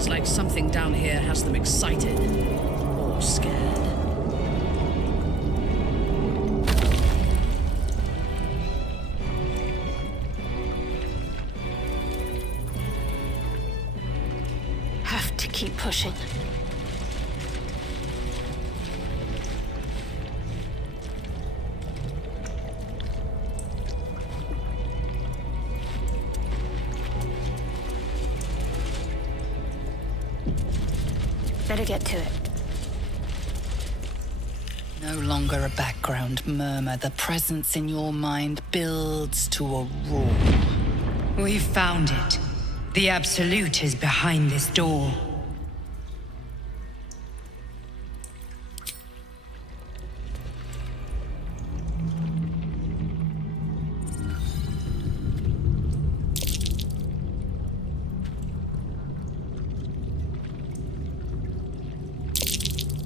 Feels like something down here has them excited. Or scared. Have to keep pushing. Better get to it. No longer a background murmur. The presence in your mind builds to a roar. We've found it. The Absolute is behind this door.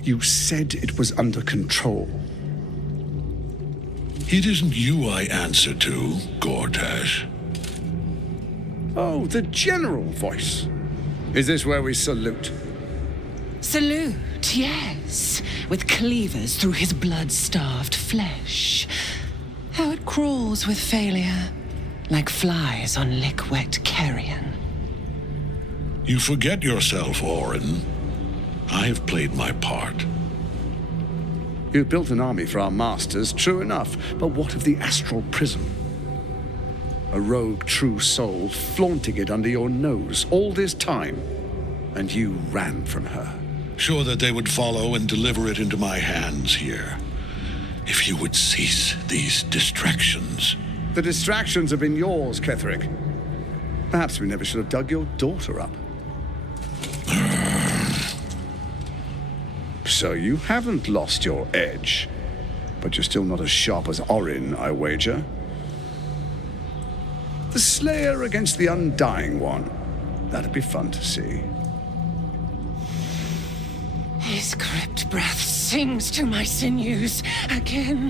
You said it was under control. It isn't you I answer to, Gortash. Oh, the general voice. Is this where we salute? Salute, yes. With cleavers through his blood-starved flesh. How it crawls with failure, like flies on lick-wet carrion. You forget yourself, Orin. I have played my part. You built an army for our masters, true enough, but what of the astral prism? A rogue true soul flaunting it under your nose all this time, and you ran from her. Sure that they would follow and deliver it into my hands here. If you would cease these distractions. The distractions have been yours, Ketherick. Perhaps we never should have dug your daughter up. So you haven't lost your edge, but you're still not as sharp as Orin, I wager. The Slayer against the Undying One. That'd be fun to see. His crypt breath sings to my sinews. Again.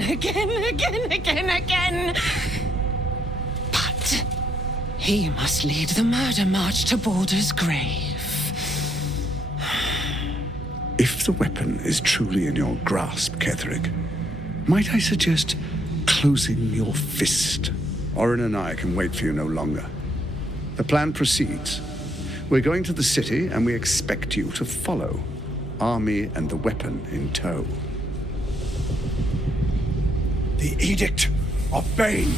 But he must lead the murder march to Baldur's grave. If the weapon is truly in your grasp, Ketherick, might I suggest closing your fist? Orin and I can wait for you no longer. The plan proceeds. We're going to the city, and we expect you to follow. Army and the weapon in tow. The Edict of Bane!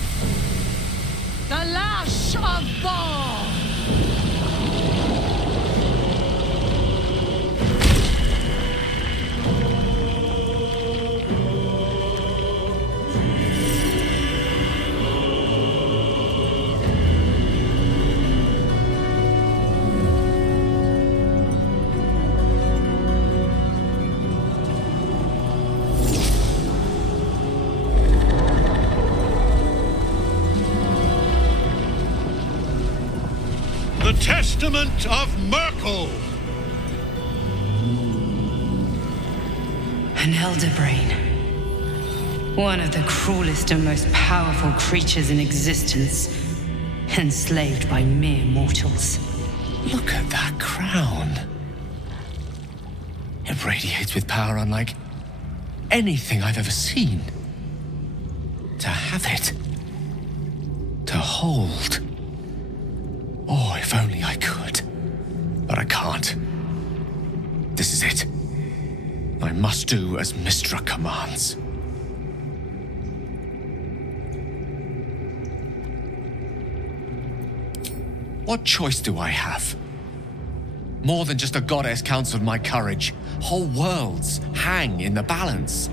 The Lash of Bor! The Testament of Merkel! An elder brain. One of the cruelest and most powerful creatures in existence. Enslaved by mere mortals. Look at that crown. It radiates with power unlike anything I've ever seen. To have it. To hold. Oh, if only I could. But I can't. This is it. I must do as Mystra commands. What choice do I have? More than just a goddess counseled my courage. Whole worlds hang in the balance.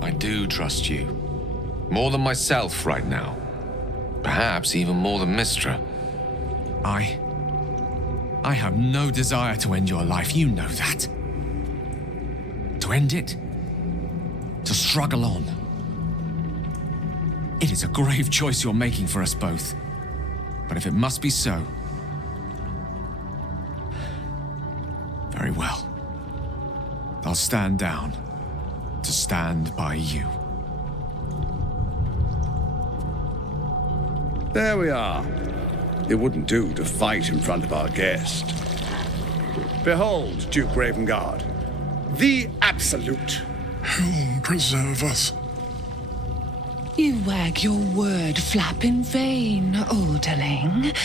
I do trust you. More than myself right now. Perhaps even more than Mystra. I have no desire to end your life, you know that. To end it? To struggle on. It is a grave choice you're making for us both. But if it must be so... very well. I'll stand down to stand by you. There we are. It wouldn't do to fight in front of our guest. Behold, Duke Ravengard, the Absolute. Helm preserve us. You wag your word flap in vain, Alderling.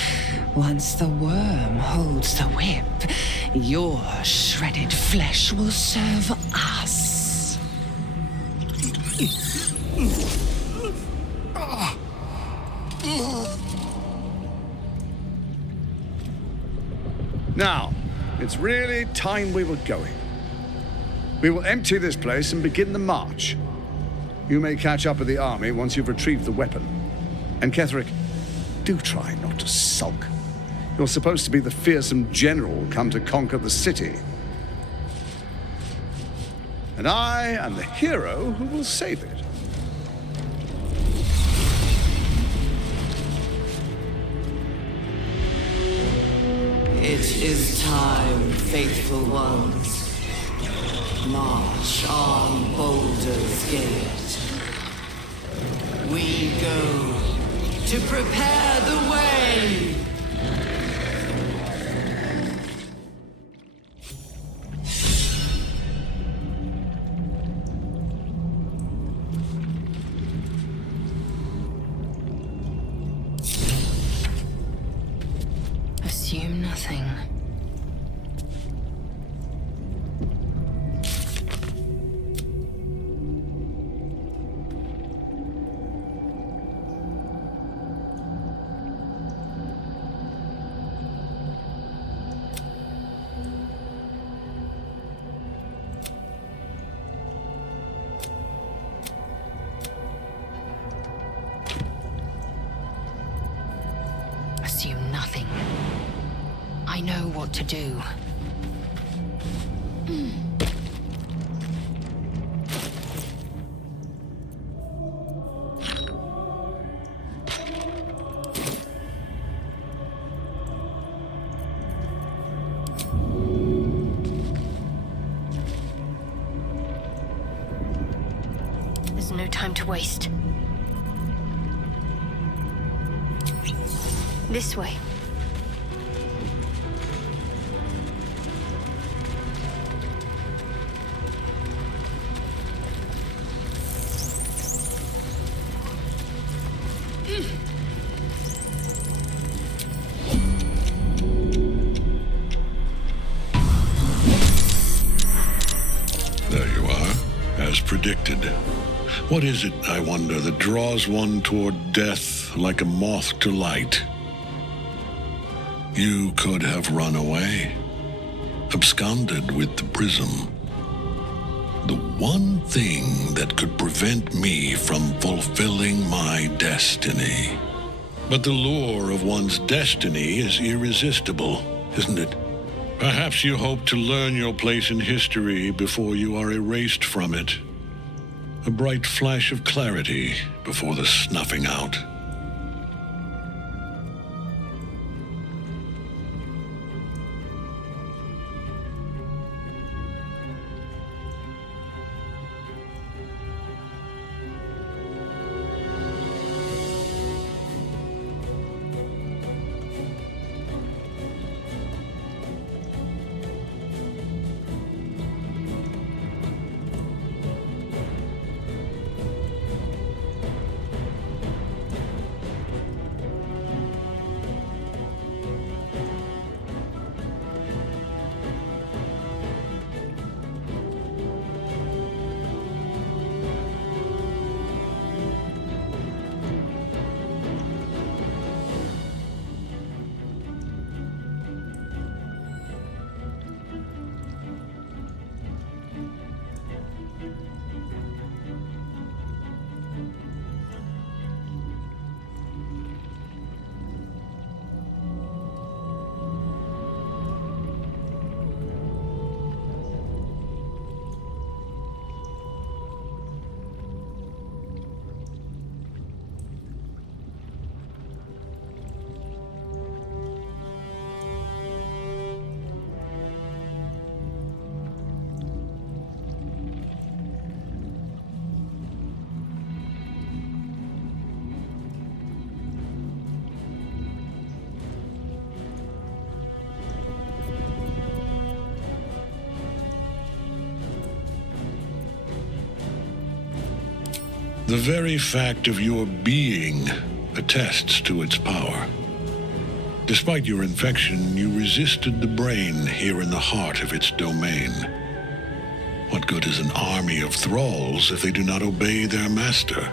Once the worm holds the whip, your shredded flesh will serve us. Now, it's really time we were going. We will empty this place and begin the march. You may catch up with the army once you've retrieved the weapon. And Ketheric, do try not to sulk. You're supposed to be the fearsome general come to conquer the city. And I am the hero who will save it. It is time, faithful ones. March on Baldur's Gate. We go to prepare the way! Assume nothing. Assume nothing. I know what to do. There's no time to waste. This way. There you are, as predicted. What is it, I wonder, that draws one toward death like a moth to light? You could have run away, absconded with the prism. The one thing that could prevent me from fulfilling my destiny. But the lure of one's destiny is irresistible, isn't it? Perhaps you hope to learn your place in history before you are erased from it. A bright flash of clarity before the snuffing out. The very fact of your being attests to its power. Despite your infection, you resisted the brain here in the heart of its domain. What good is an army of thralls if they do not obey their master?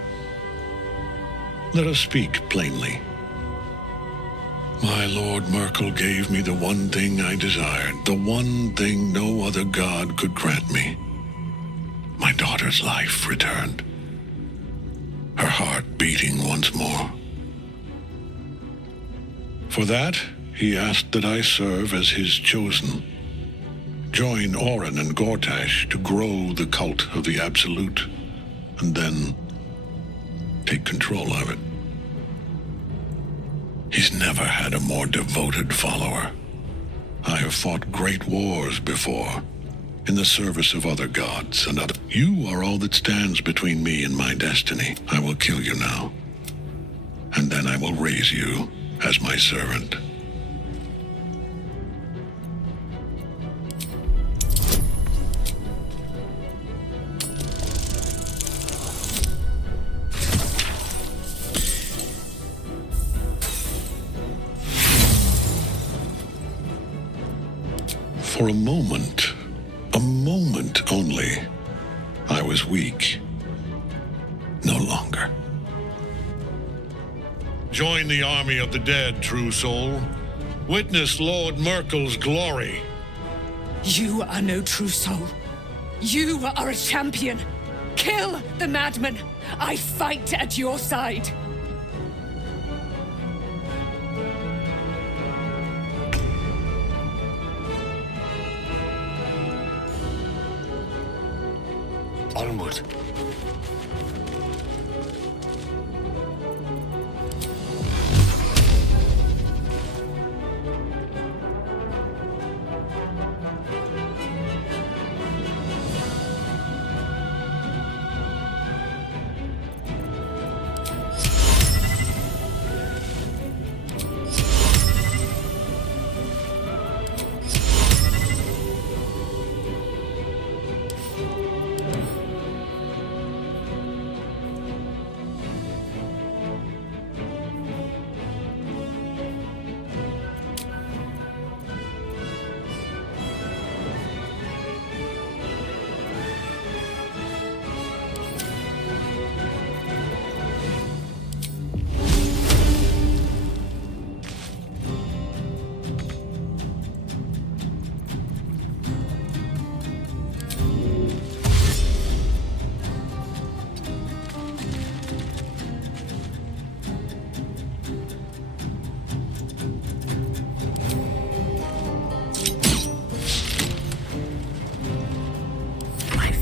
Let us speak plainly. My Lord Merkel gave me the one thing I desired, the one thing no other god could grant me. My daughter's life returned, her heart beating once more. For that, he asked that I serve as his chosen. Join Orin and Gortash to grow the cult of the Absolute, and then take control of it. He's never had a more devoted follower. I have fought great wars before, in the service of other gods and other. You are all that stands between me and my destiny. I will kill you now, and then I will raise you as my servant. For a moment only, I was weak. No longer. Join the army of the dead, true soul. Witness Lord Merkel's glory. You are no true soul. You are a champion. Kill the madman. I fight at your side. Onward.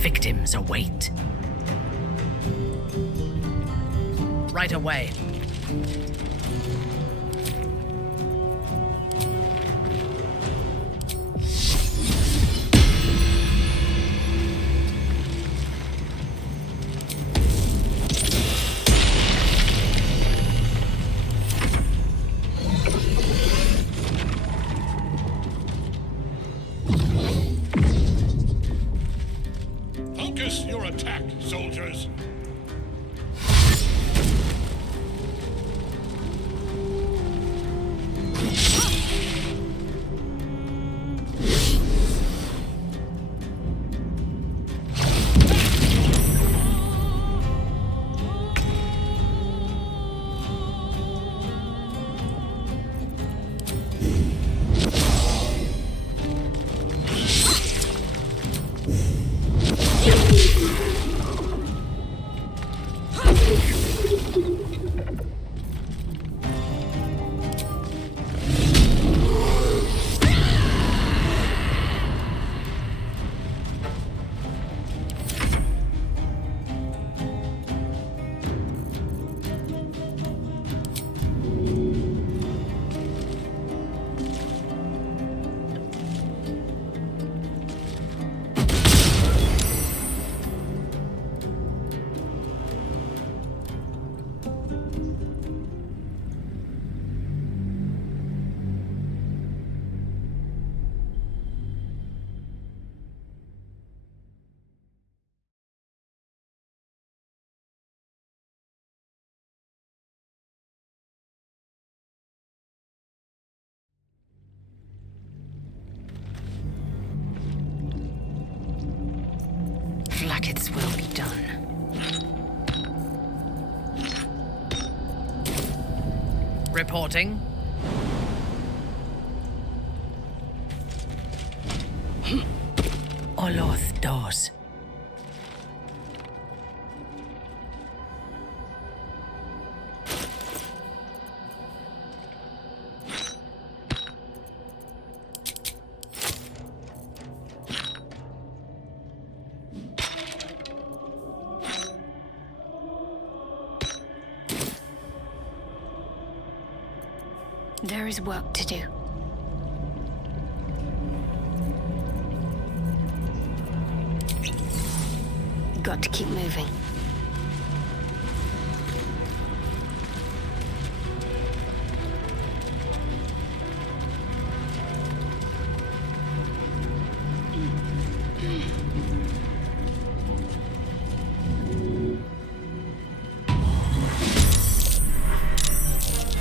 Victims await. Right away. Focus your attack, soldiers. Blacketh's will be done. Reporting. Oloth dos. There is work to do. Got to keep moving.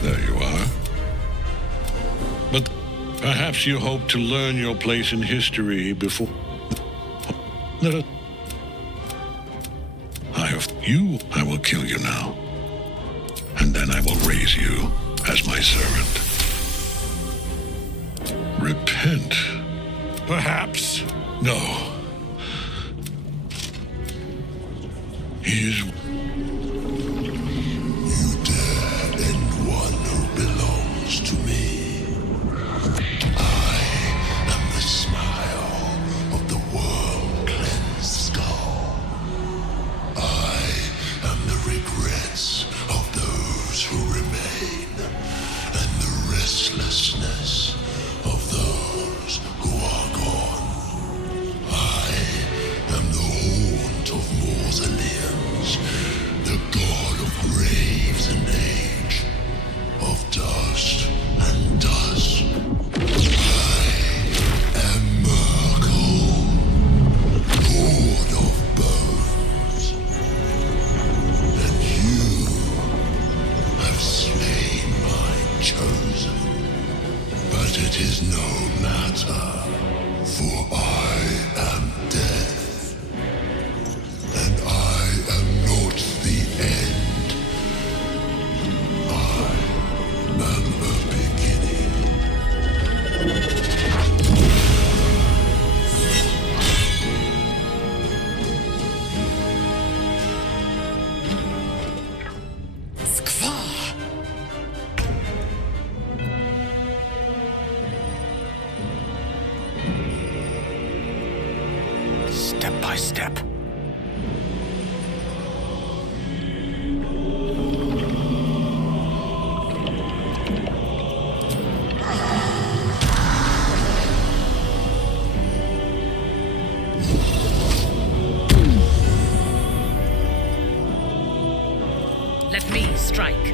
There you are. But perhaps you hope to learn your place in history before... I will kill you now. And then I will raise you as my servant. Repent? Perhaps. No. He is... You dare end one who belongs to me. I am the smile of the worm-cleansed skull. I am the regrets of those who remain, and the restlessness of those who are gone. I am the haunt of mausoleums, the god of graves and age, of dust and dust. I am Merkel, lord of bones, and you have slain my chosen. But it is no matter, for I am death, and I am not the end. I am the beginning. Step by step. Let me strike.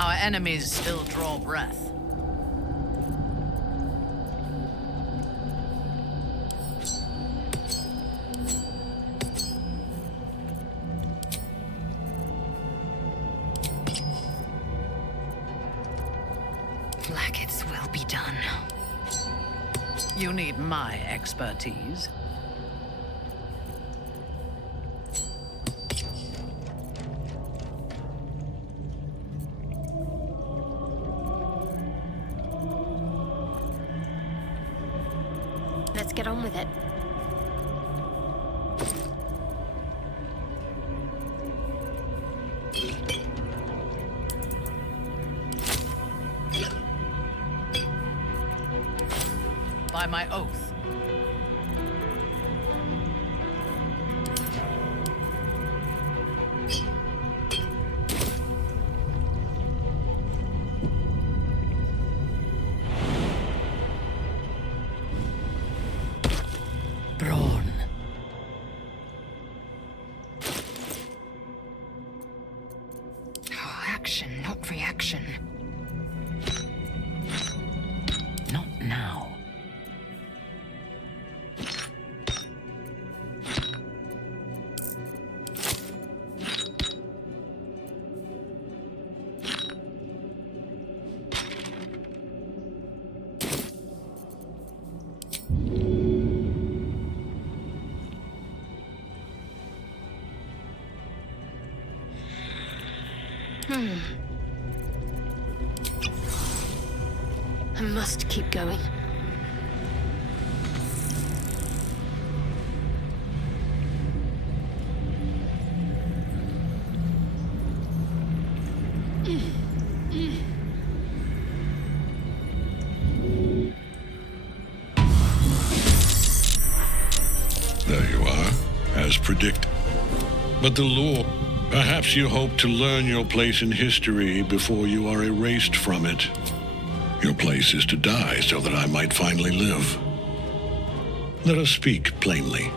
Our enemies still draw breath. Blackets will be done. You need my expertise. Let's get on with it. By my oath. Brawn. Oh, action, not reaction. Not now. I must keep going. There you are, as predicted. But the Lord, perhaps you hope to learn your place in history before you are erased from it. Your place is to die so that I might finally live. Let us speak plainly.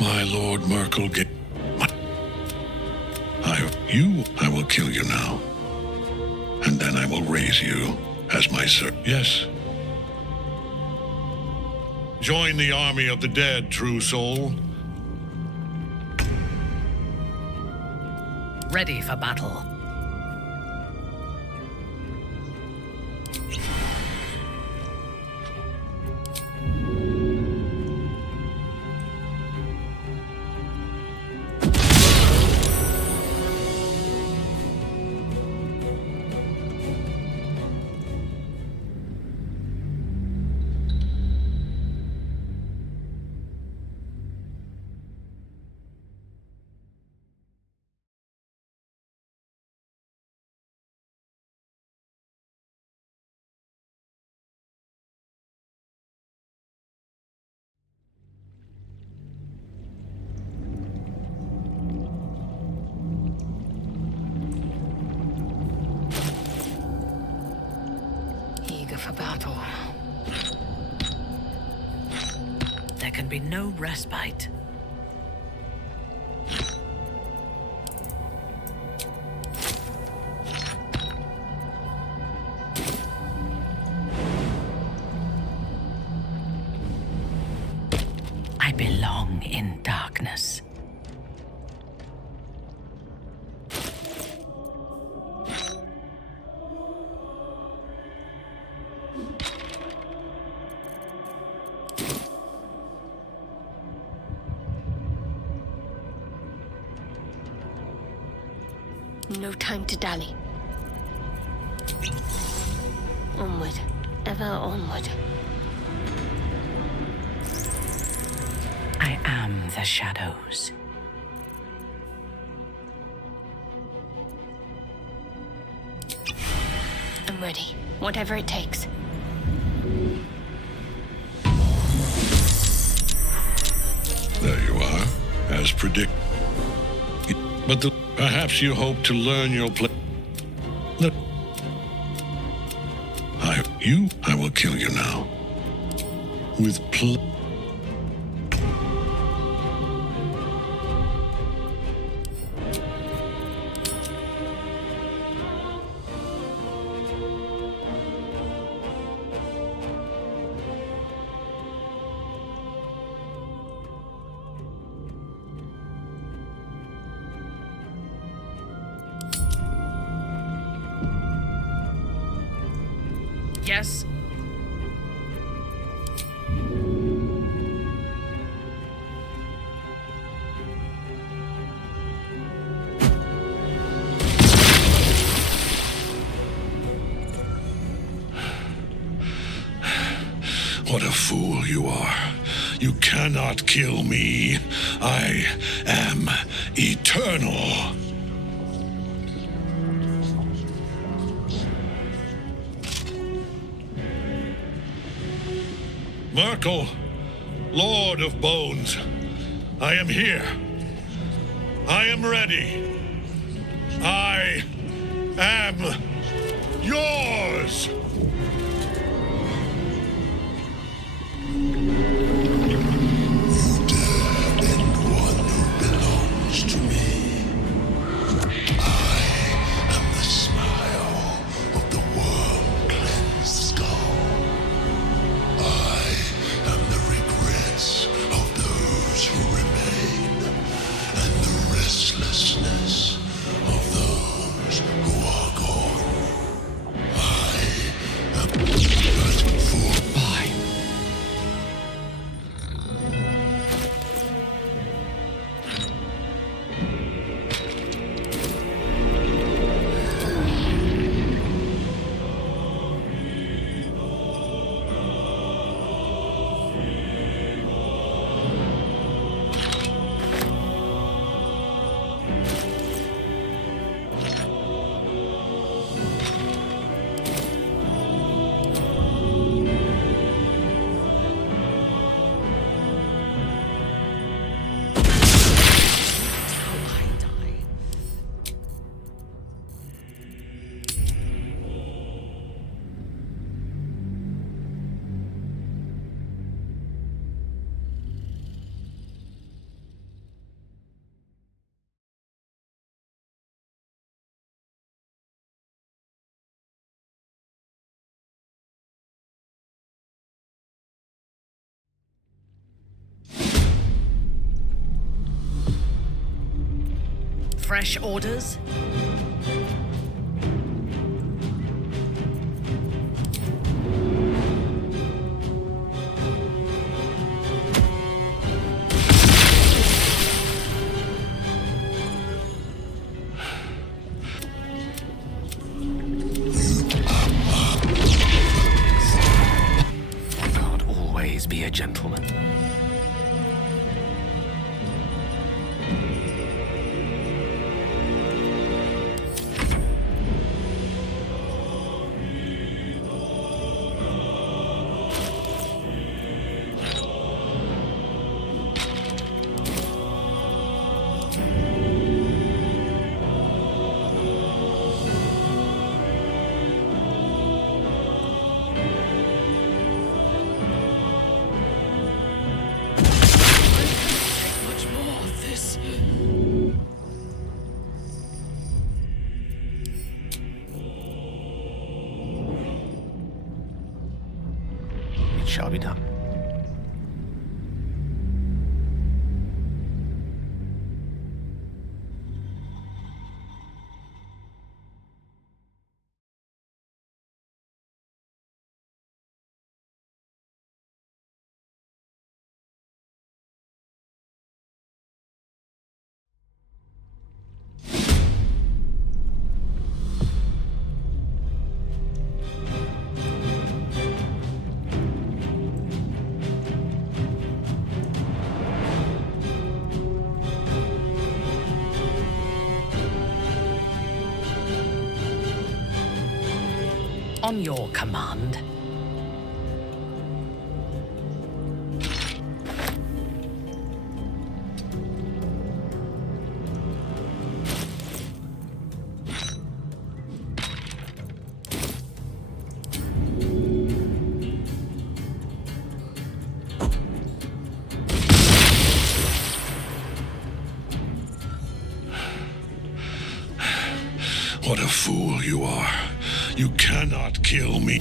My Lord Merkel I will kill you now. And then I will raise you as my servant. Yes. Join the army of the dead, true soul. Ready for battle. For battle. There can be no respite. I belong in darkness. No time to dally. Onward, ever onward. I am the shadows. I'm ready, whatever it takes. There you are, as predicted. But perhaps you hope to learn your place. I will kill you now. With Yes? What a fool you are. You cannot kill me. I am eternal. Merkel, Lord of Bones, I am here. I am ready. I am yours. Fresh orders? I can't always be a gentleman. Much more of this. It shall be done. On your command. What a fool you are. You cannot kill me.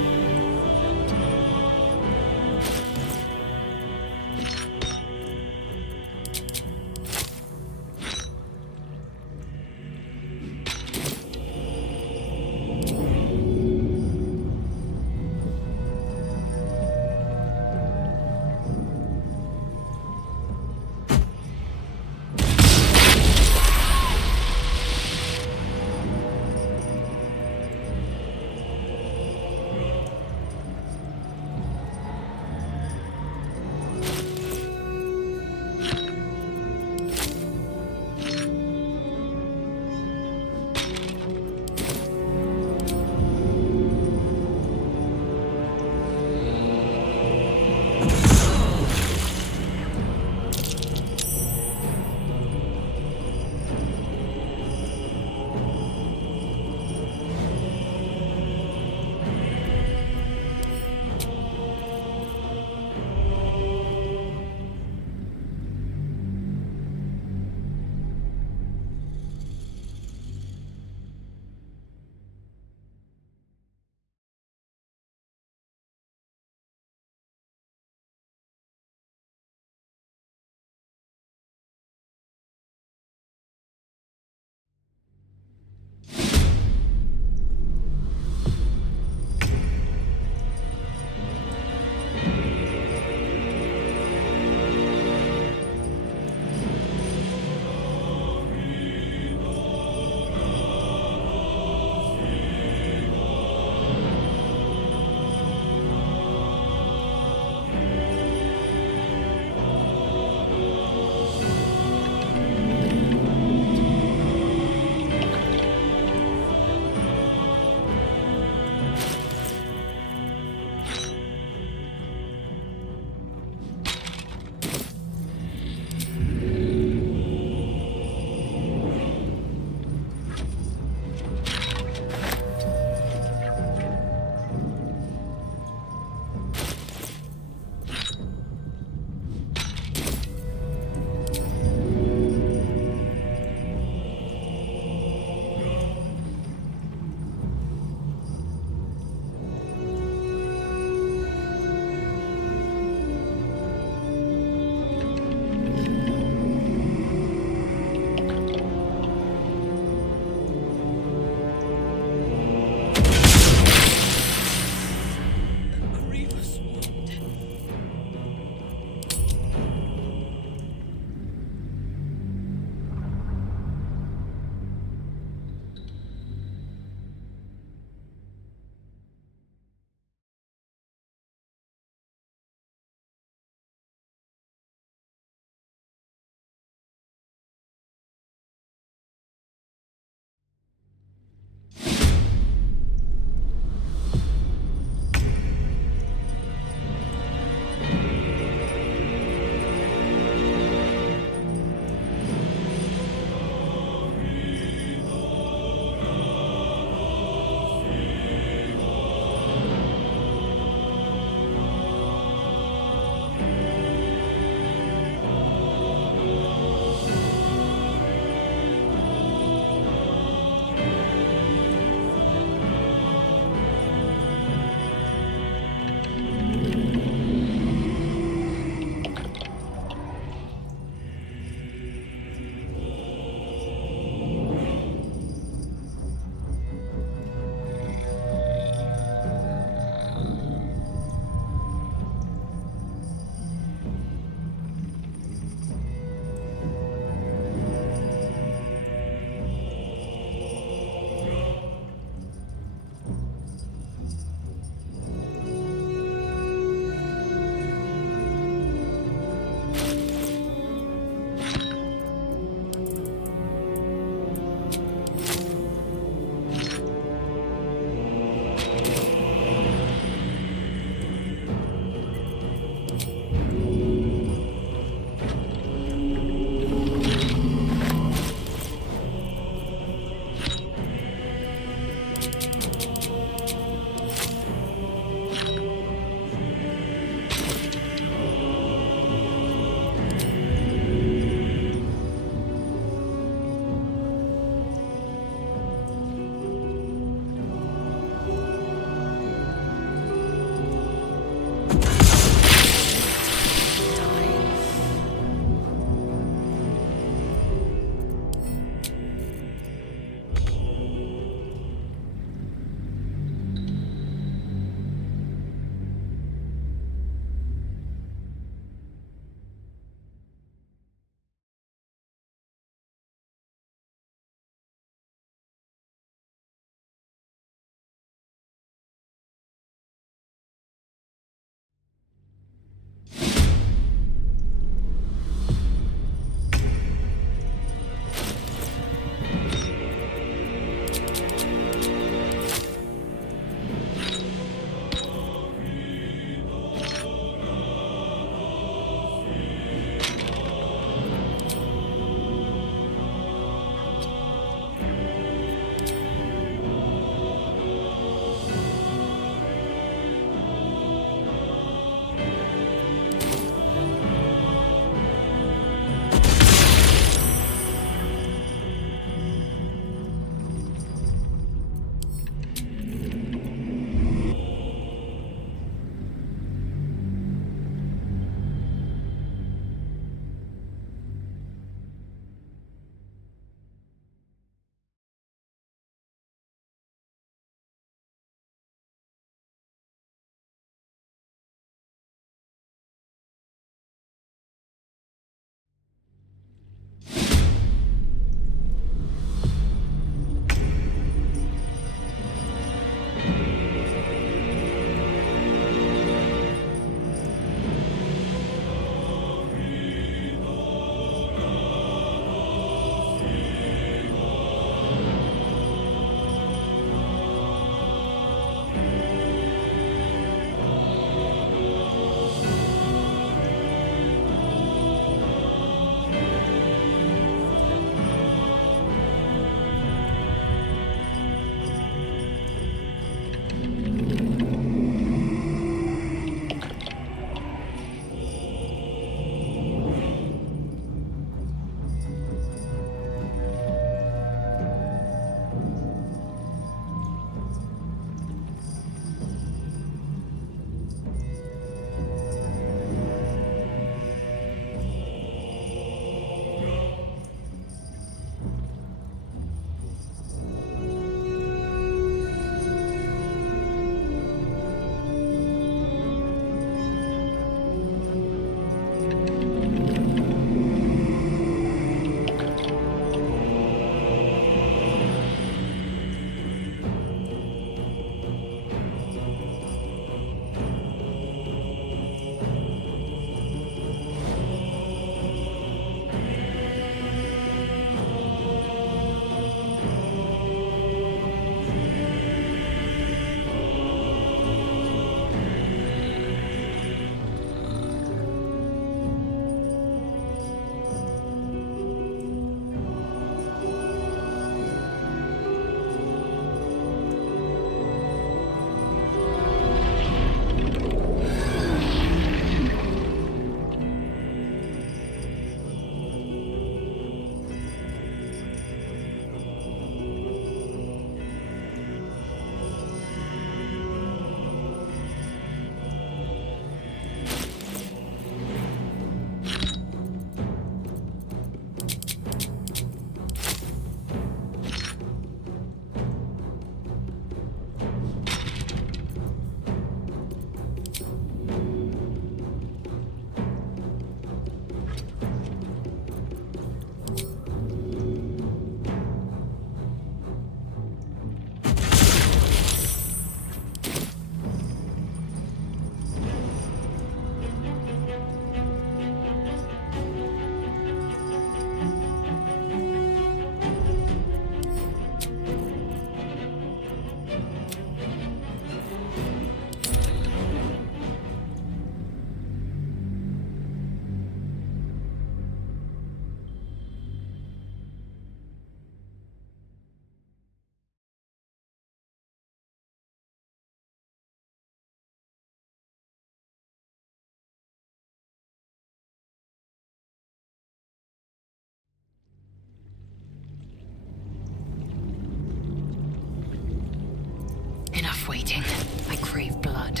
worth waiting. I crave blood.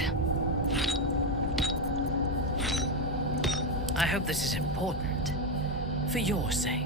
I hope this is important. For your sake.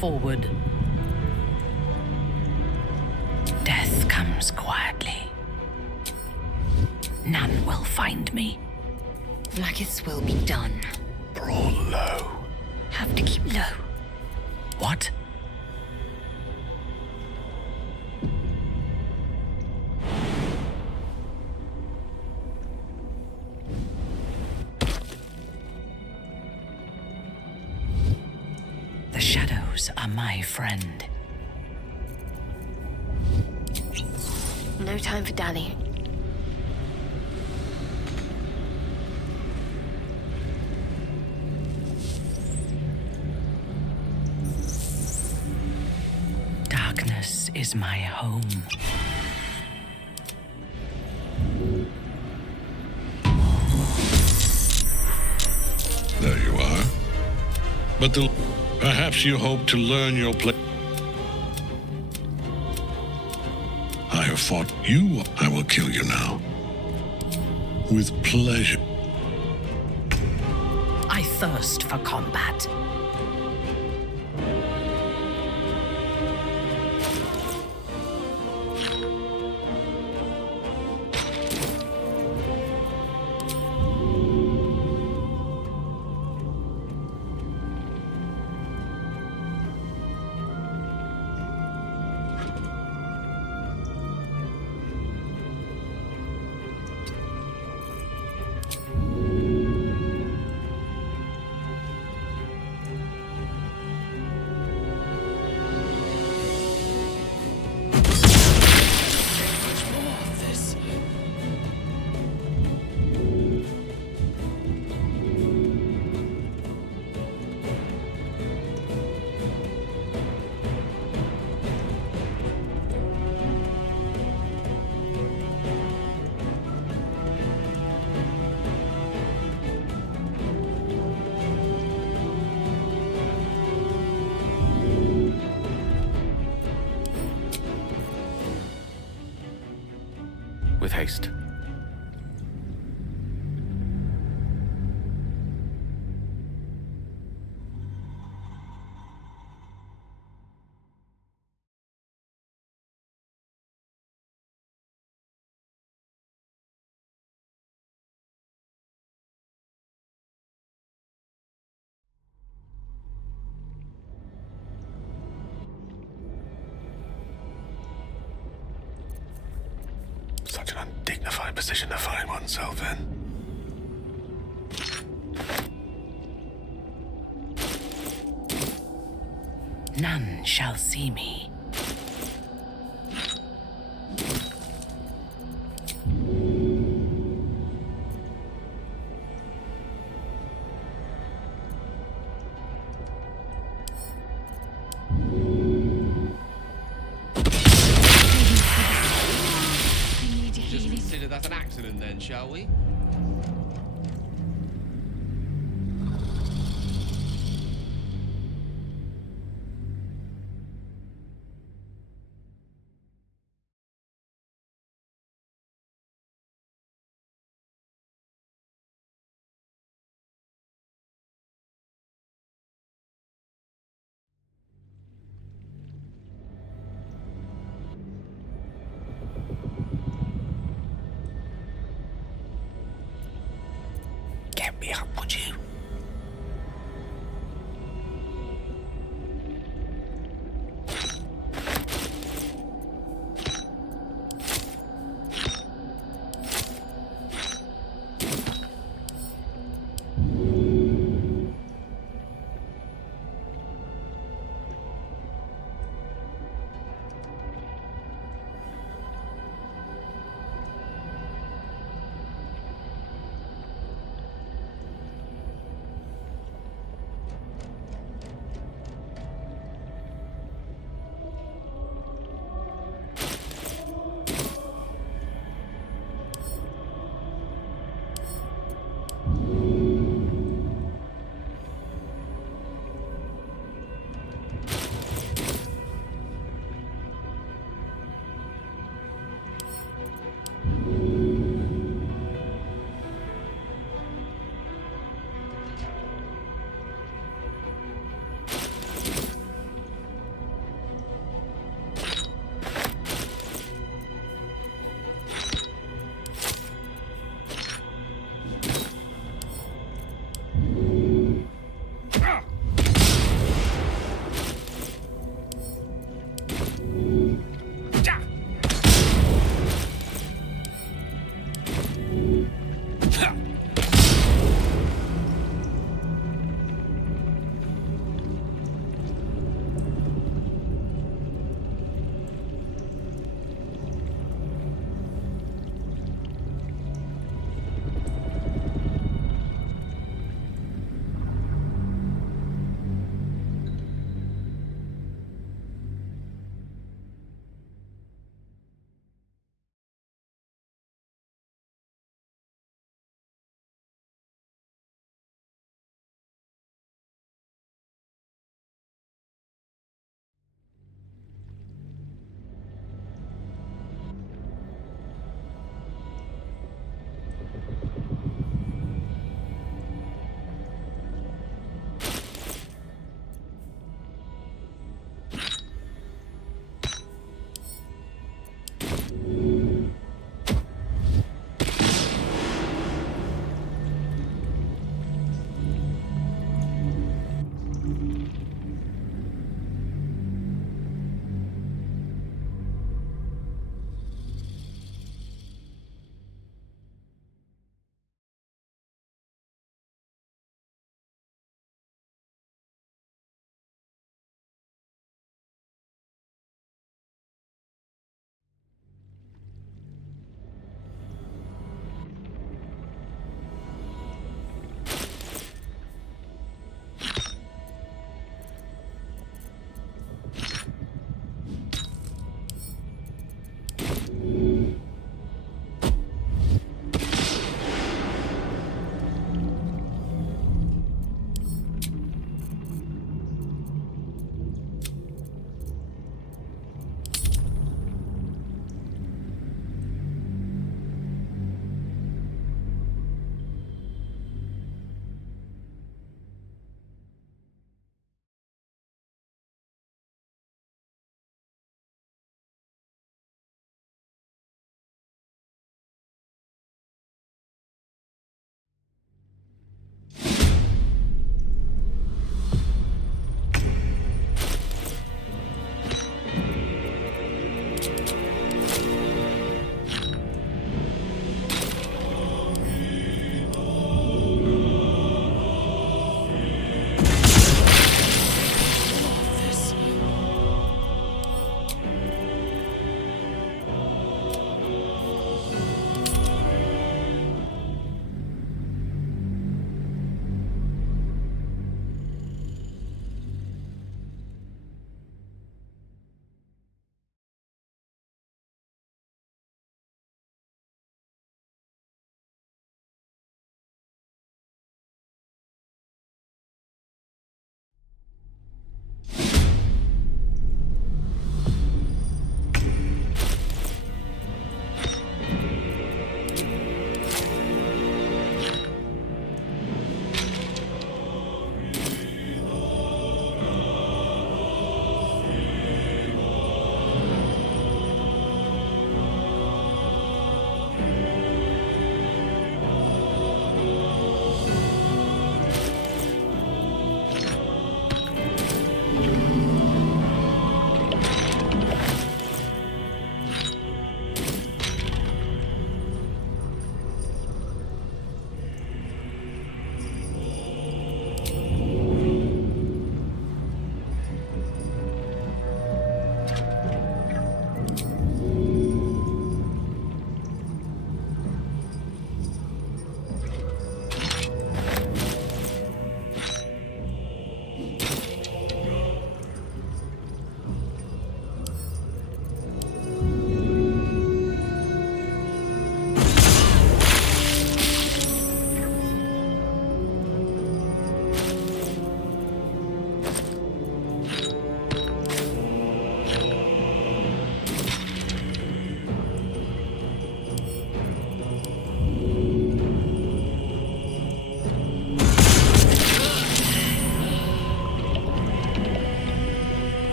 forward. Death comes quietly. None will find me. Vlaakith's will be done. Brawl low. Have to keep low. What? The shadows are my friend. No time for dallying. Darkness is my home. There you are. But perhaps you hope to learn your place. I have fought you. I will kill you now. With pleasure. I thirst for combat. With haste. Such an undignified position to find oneself in. None shall see me. Just consider that an accident then, shall we? Get me up, would you?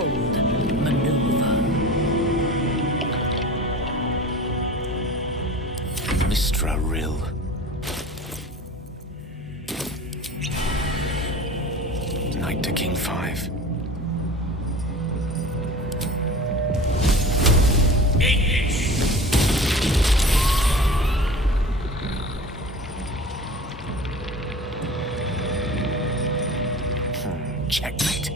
bold maneuver. Mistra Rill. Knight to King 5. Checkmate.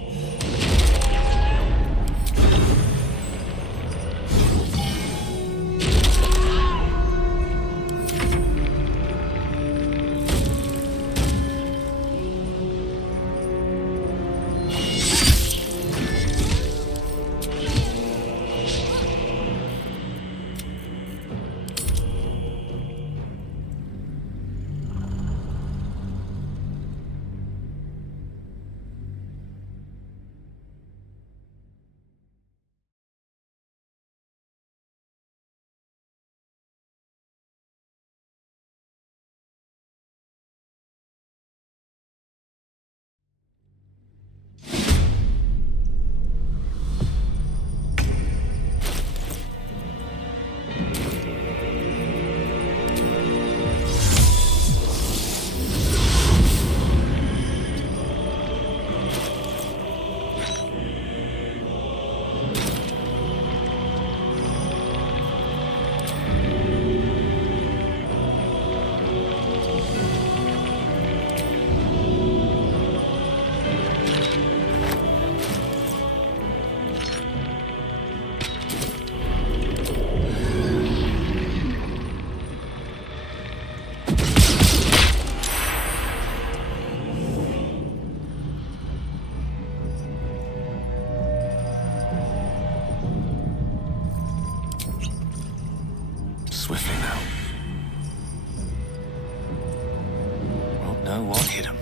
Swiftly now. Won't know what hit him.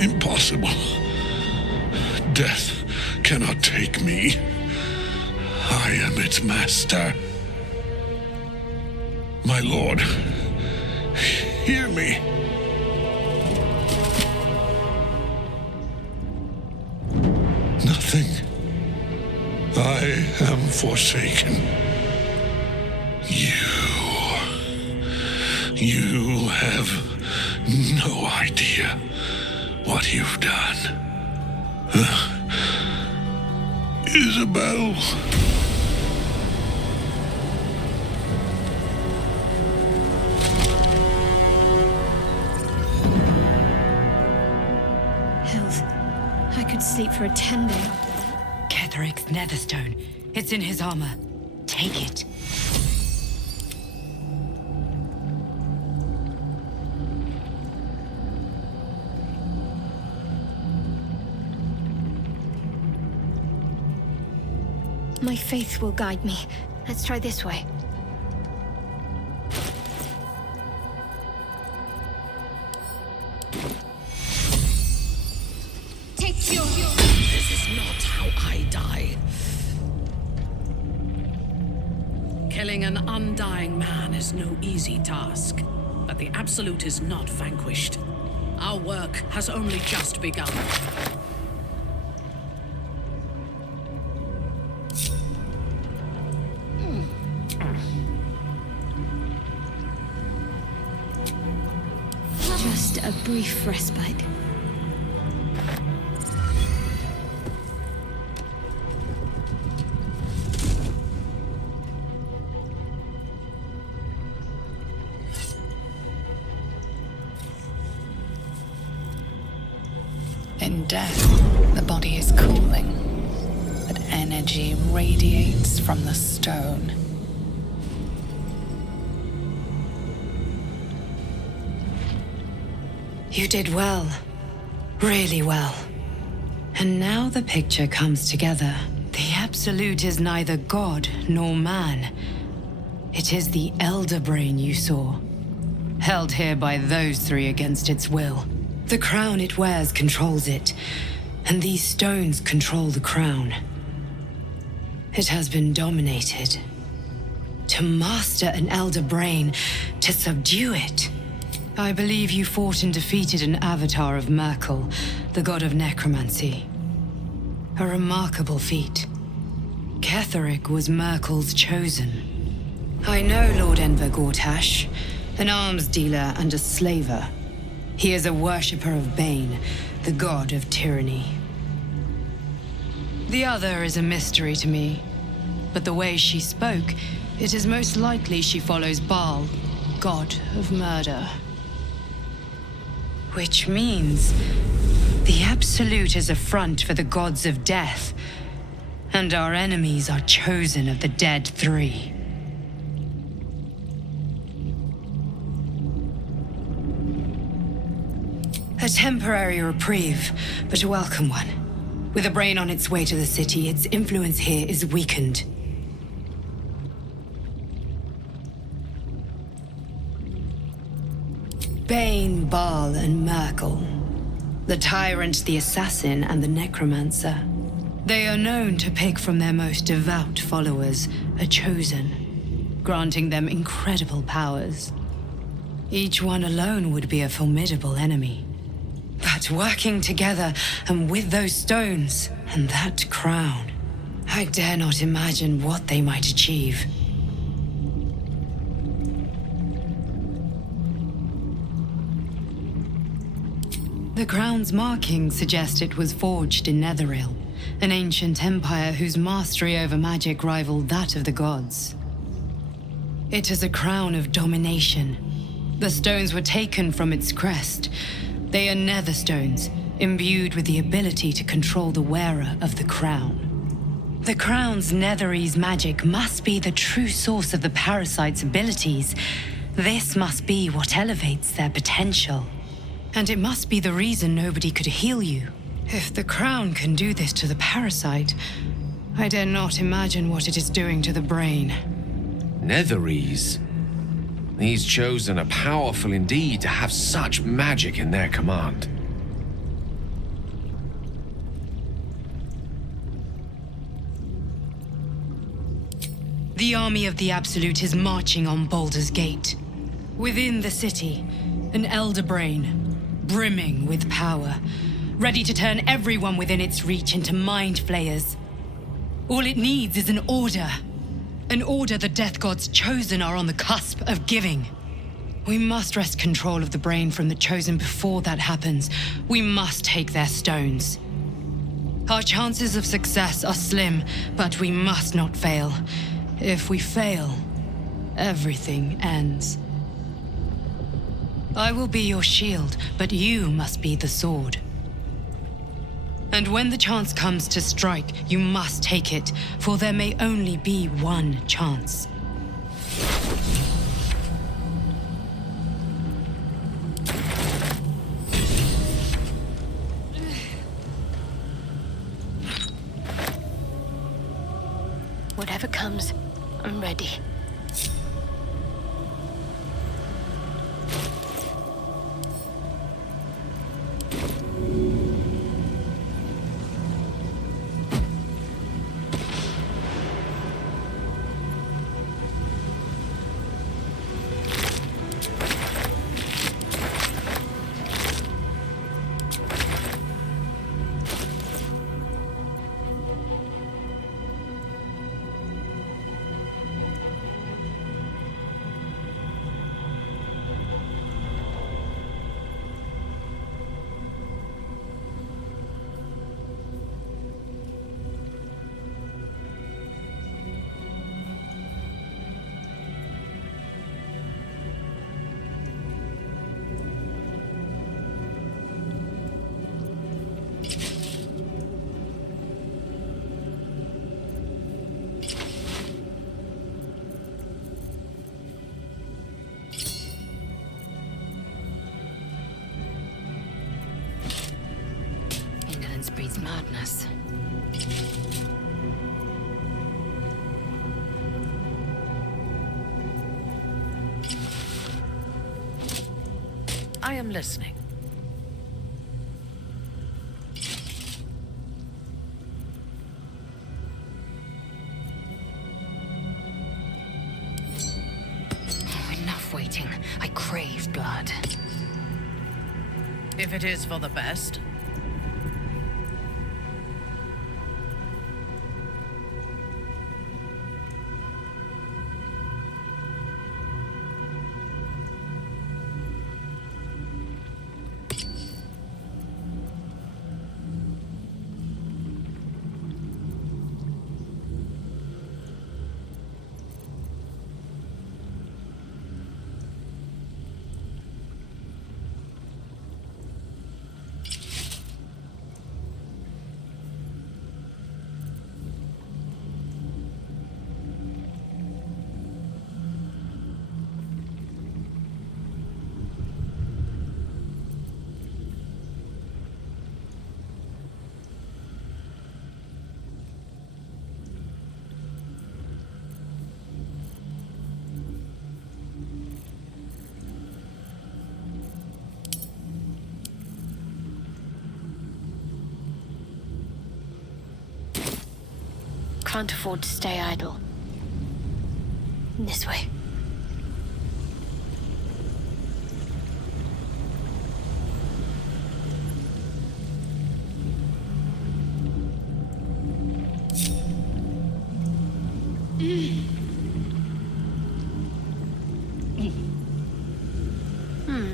Impossible. Death cannot take me. I am its master. My lord, hear me. Nothing. I am forsaken. You have no idea what you've done. Isabel. Hills, I could sleep for a 10-day. Ketheric's netherstone. It's in his armor. Take it. My faith will guide me. Let's try this way. Take your... This is not how I die. Killing an undying man is no easy task, but the Absolute is not vanquished. Our work has only just begun. Just a brief respite. In death, the body is cooling, but energy radiates from the stone. You did well. Really well. And now the picture comes together. The Absolute is neither god nor man. It is the Elder Brain you saw, held here by those three against its will. The crown it wears controls it, and these stones control the crown. It has been dominated. To master an Elder Brain, to subdue it. I believe you fought and defeated an avatar of Merkel, the god of necromancy. A remarkable feat. Ketheric was Merkel's chosen. I know Lord Enver Gortash, an arms dealer and a slaver. He is a worshipper of Bane, the god of tyranny. The other is a mystery to me, but the way she spoke, it is most likely she follows Baal, god of murder. Which means the Absolute is a front for the gods of death, and our enemies are chosen of the dead three. A temporary reprieve, but a welcome one. With a brain on its way to the city, its influence here is weakened. Bane, Baal, and Merkel. The tyrant, the assassin, and the necromancer. They are known to pick from their most devout followers a chosen, granting them incredible powers. Each one alone would be a formidable enemy. But working together, and with those stones, and that crown, I dare not imagine what they might achieve. The crown's markings suggest it was forged in Netherrealm, an ancient empire whose mastery over magic rivaled that of the gods. It is a crown of domination. The stones were taken from its crest. They are nether stones, imbued with the ability to control the wearer of the crown. The crown's Netherese magic must be the true source of the parasite's abilities. This must be what elevates their potential. And it must be the reason nobody could heal you. If the crown can do this to the parasite, I dare not imagine what it is doing to the brain. Netherese? These chosen are powerful indeed to have such magic in their command. The army of the Absolute is marching on Baldur's Gate. Within the city, an elder brain, brimming with power, ready to turn everyone within its reach into mind flayers. All it needs is an order. An order the Death God's chosen are on the cusp of giving. We must wrest control of the brain from the chosen before that happens. We must take their stones. Our chances of success are slim, but we must not fail. If we fail, everything ends. I will be your shield, but you must be the sword. And when the chance comes to strike, you must take it, for there may only be one chance. Whatever comes, I'm ready. Breeds madness. I am listening. Enough waiting. I crave blood. If it is for the best. Can't afford to stay idle. This way.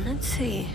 Let's see.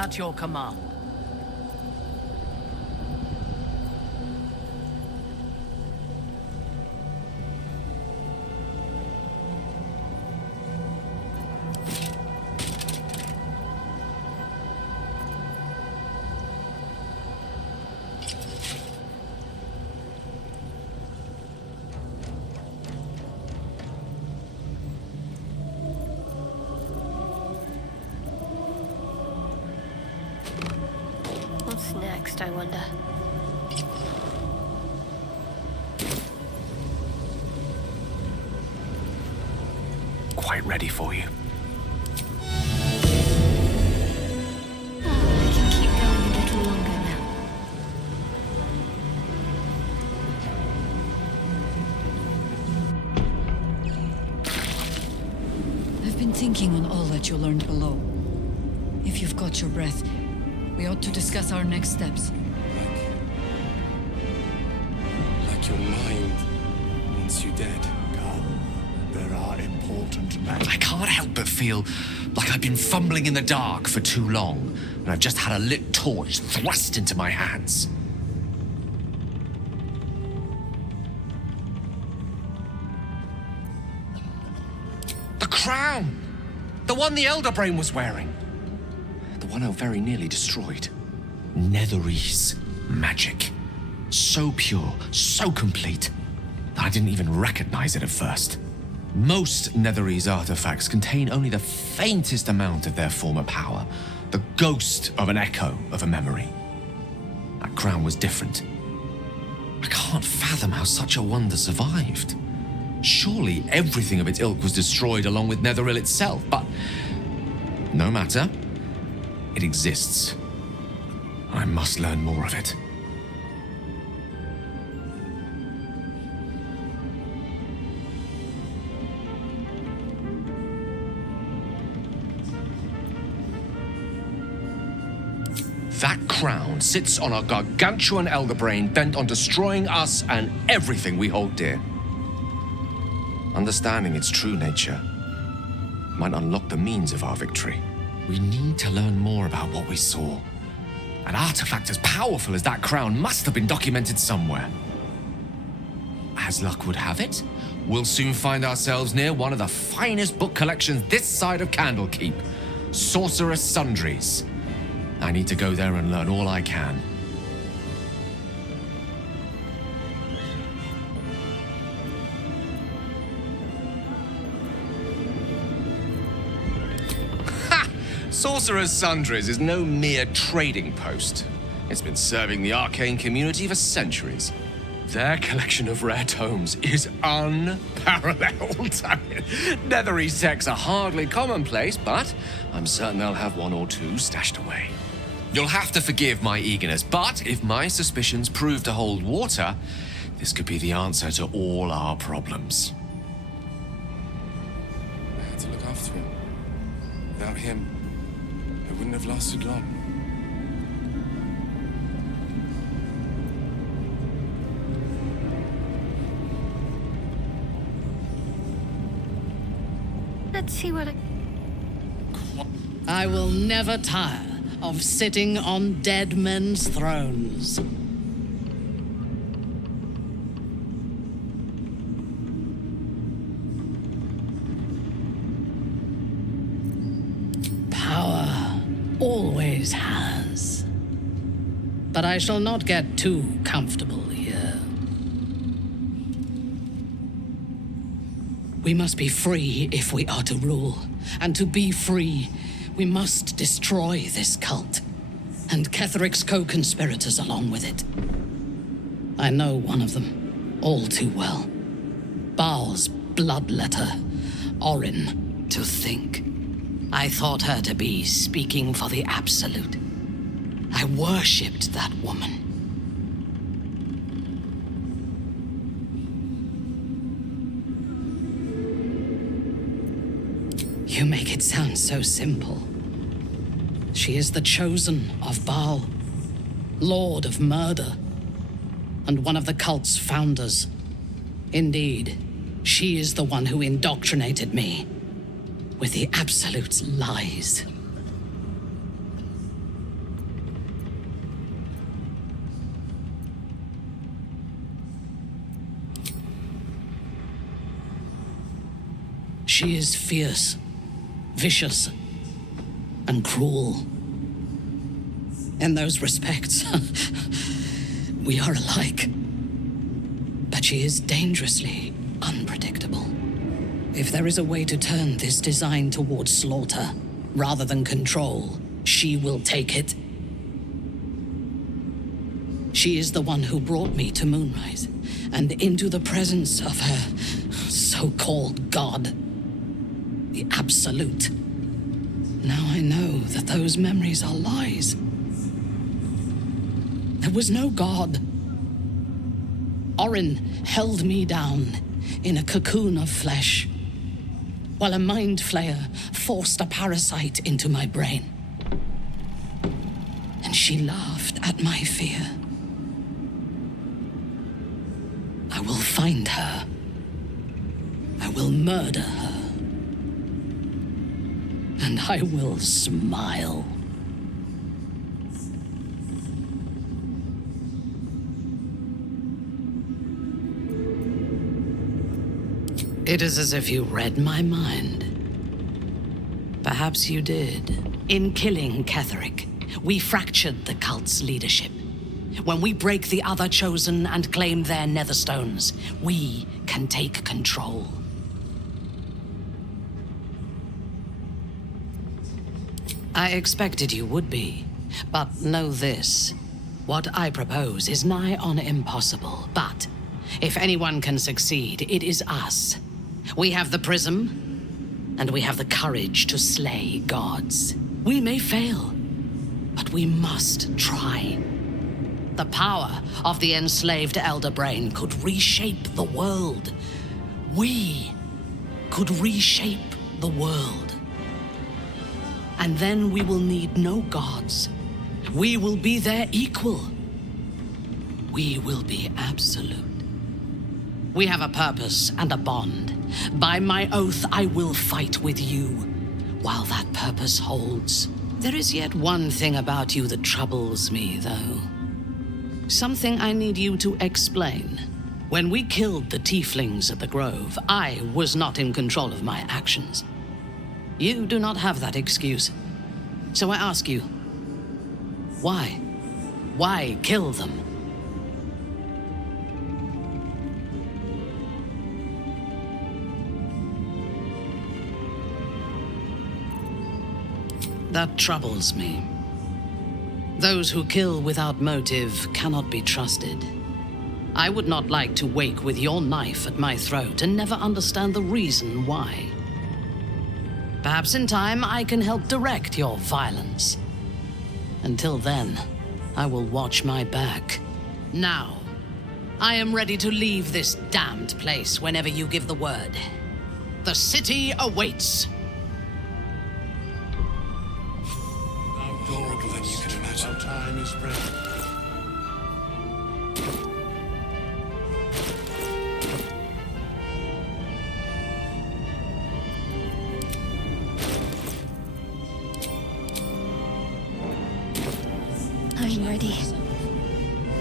At your command. What's next, I wonder? Quite ready for you. I can keep going a little longer now. I've been thinking on all that you learned below. If you've got your breath, we ought to discuss our next steps. Like your mind wants you dead. Come, there are important matters. I can't help but feel like I've been fumbling in the dark for too long, and I've just had a lit torch thrust into my hands. The crown! The one the Elder Brain was wearing. The one I very nearly destroyed. Netherese magic. So pure, so complete, that I didn't even recognize it at first. Most Netherese artifacts contain only the faintest amount of their former power, the ghost of an echo of a memory. That crown was different. I can't fathom how such a wonder survived. Surely everything of its ilk was destroyed along with Netheril itself, but no matter. It exists. I must learn more of it. That crown sits on a gargantuan elder brain bent on destroying us and everything we hold dear. Understanding its true nature might unlock the means of our victory. We need to learn more about what we saw. An artifact as powerful as that crown must have been documented somewhere. As luck would have it, we'll soon find ourselves near one of the finest book collections this side of Candlekeep, Sorcerer's Sundries. I need to go there and learn all I can. Ha! Sorcerer's Sundries is no mere trading post. It's been serving the arcane community for centuries. Their collection of rare tomes is unparalleled. Netherese texts are hardly commonplace, but I'm certain they'll have one or two stashed away. You'll have to forgive my eagerness, but if my suspicions prove to hold water, this could be the answer to all our problems. I had to look after him. Without him, I wouldn't have lasted long. Let's see what I will never tire of sitting on dead men's thrones. Power always has. But I shall not get too comfortable here. We must be free if we are to rule. And to be free, we must destroy this cult. And Ketheric's co-conspirators along with it. I know one of them all too well. Baal's bloodletter, Orin. To think, I thought her to be speaking for the Absolute. I worshipped that woman. You make it sound so simple. She is the chosen of Baal, Lord of Murder, and one of the cult's founders. Indeed, she is the one who indoctrinated me with the Absolute's lies. She is fierce, vicious, and cruel. In those respects, we are alike. But she is dangerously unpredictable. If there is a way to turn this design towards slaughter, rather than control, she will take it. She is the one who brought me to Moonrise, and into the presence of her so-called god, the Absolute. Now I know that those memories are lies. There was no god. Orin held me down in a cocoon of flesh, while a mind flayer forced a parasite into my brain. And she laughed at my fear. I will find her. I will murder her. And I will smile. It is as if you read my mind. Perhaps you did. In killing Ketheric, we fractured the cult's leadership. When we break the other chosen and claim their netherstones, we can take control. I expected you would be, but know this. What I propose is nigh on impossible, but if anyone can succeed, it is us. We have the prism, and we have the courage to slay gods. We may fail, but we must try. The power of the enslaved Elder Brain could reshape the world. We could reshape the world. And then we will need no gods. We will be their equal. We will be absolute. We have a purpose and a bond. By my oath, I will fight with you, while that purpose holds. There is yet one thing about you that troubles me, though. Something I need you to explain. When we killed the tieflings at the Grove, I was not in control of my actions. You do not have that excuse. So I ask you, why? Why kill them? That troubles me. Those who kill without motive cannot be trusted. I would not like to wake with your knife at my throat and never understand the reason why. Perhaps in time I can help direct your violence. Until then, I will watch my back. Now, I am ready to leave this damned place whenever you give the word. The city awaits. Horrible than you can imagine. Well, time is precious. I'm ready.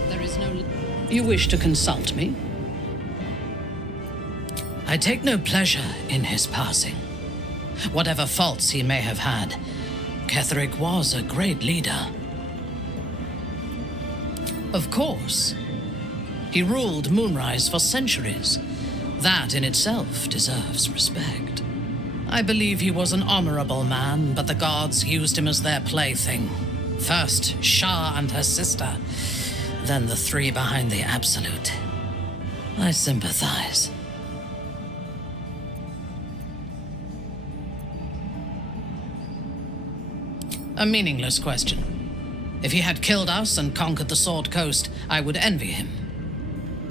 There is no... You wish to consult me? I take no pleasure in his passing. Whatever faults he may have had, Ketheric was a great leader. Of course. He ruled Moonrise for centuries. That in itself deserves respect. I believe he was an honorable man, but the gods used him as their plaything. First, Shah and her sister, then the three behind the Absolute. I sympathize. A meaningless question. If he had killed us and conquered the Sword Coast, I would envy him.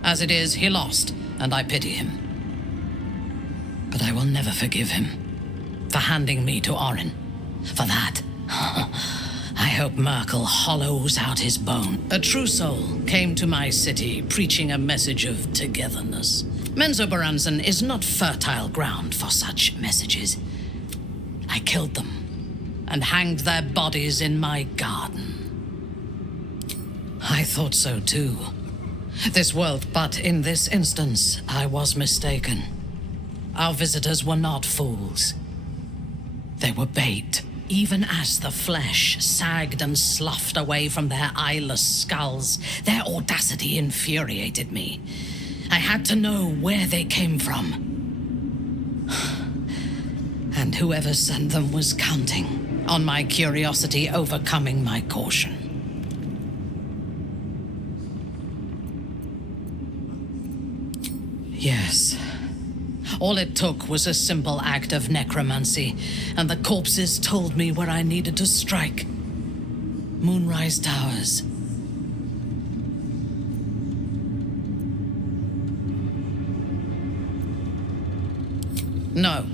As it is, he lost, and I pity him. But I will never forgive him for handing me to Orin. For that, I hope Merkel hollows out his bone. A true soul came to my city preaching a message of togetherness. Menzoberranzan is not fertile ground for such messages. I killed them and hanged their bodies in my garden. I thought so too. This world, but in this instance, I was mistaken. our visitors were not fools. They were bait. Even as the flesh sagged and sloughed away from their eyeless skulls, their audacity infuriated me. I had to know where they came from. And whoever sent them was counting on my curiosity overcoming my caution. Yes. All it took was a simple act of necromancy, and the corpses told me where I needed to strike. Moonrise Towers. No.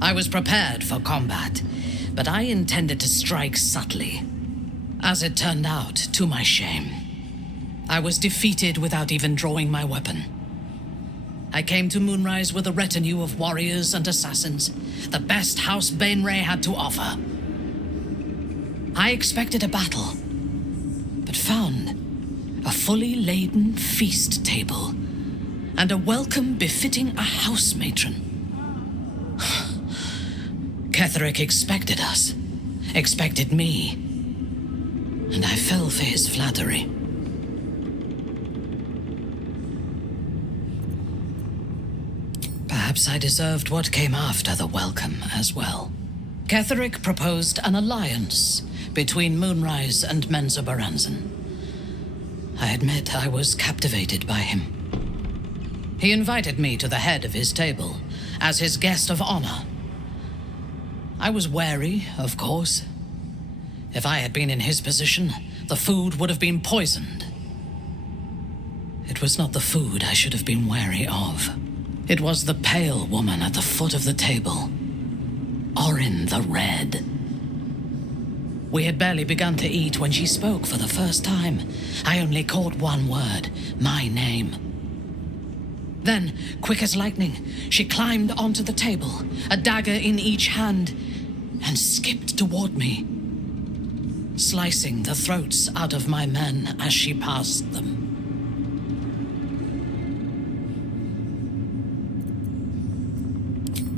I was prepared for combat, but I intended to strike subtly. As it turned out, to my shame, I was defeated without even drawing my weapon. I came to Moonrise with a retinue of warriors and assassins, the best House Bainray had to offer. I expected a battle, but found a fully laden feast table and a welcome befitting a house matron. Ketheric expected us, expected me, and I fell for his flattery. Perhaps I deserved what came after the welcome as well. Ketheric proposed an alliance between Moonrise and Mensa Baranzan. I admit I was captivated by him. He invited me to the head of his table as his guest of honor. I was wary, of course. If I had been in his position, the food would have been poisoned. It was not the food I should have been wary of. It was the pale woman at the foot of the table. Orin the Red. We had barely begun to eat when she spoke for the first time. I only caught one word, my name. Then, quick as lightning, she climbed onto the table, a dagger in each hand, and skipped toward me, slicing the throats out of my men as she passed them.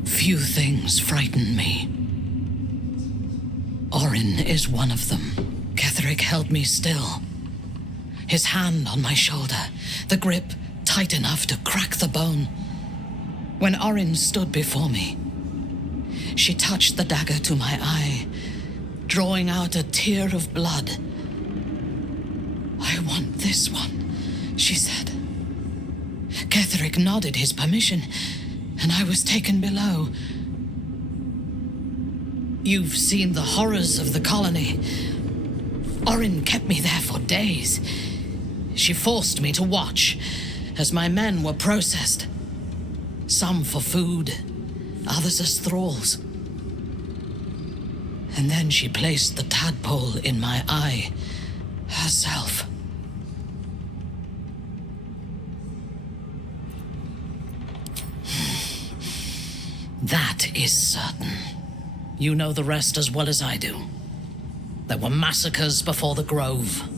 Few things frighten me. Orin is one of them. Ketheric held me still, his hand on my shoulder, the grip tight enough to crack the bone. When Orin stood before me, she touched the dagger to my eye, drawing out a tear of blood. "I want this one," she said. Ketheric nodded his permission, and I was taken below. You've seen the horrors of the colony. Orin kept me there for days. She forced me to watch as my men were processed. Some for food, others as thralls. And then she placed the tadpole in my eye herself. That is certain. You know the rest as well as I do. There were massacres before the Grove.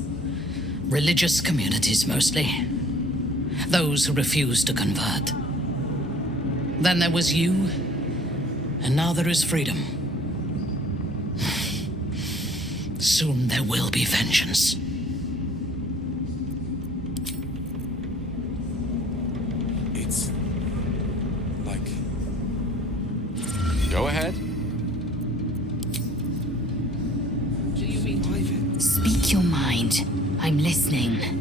Religious communities, mostly. Those who refused to convert. Then there was you, and now there is freedom. Soon there will be vengeance. It's like... Go ahead. Speak your mind. I'm listening.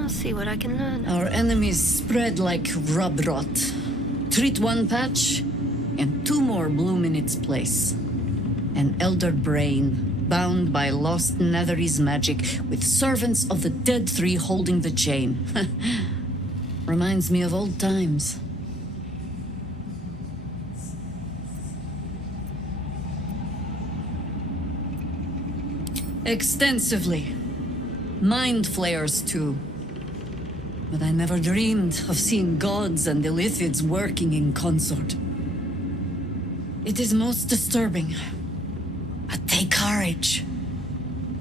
I'll see what I can learn. Our enemies spread like rub rot. Treat one patch, and two more bloom in its place. An elder brain, bound by lost Netherese magic, with servants of the dead three holding the chain. Reminds me of old times. Extensively. Mind flayers, too. But I never dreamed of seeing gods and Illithids working in consort. It is most disturbing. But take courage.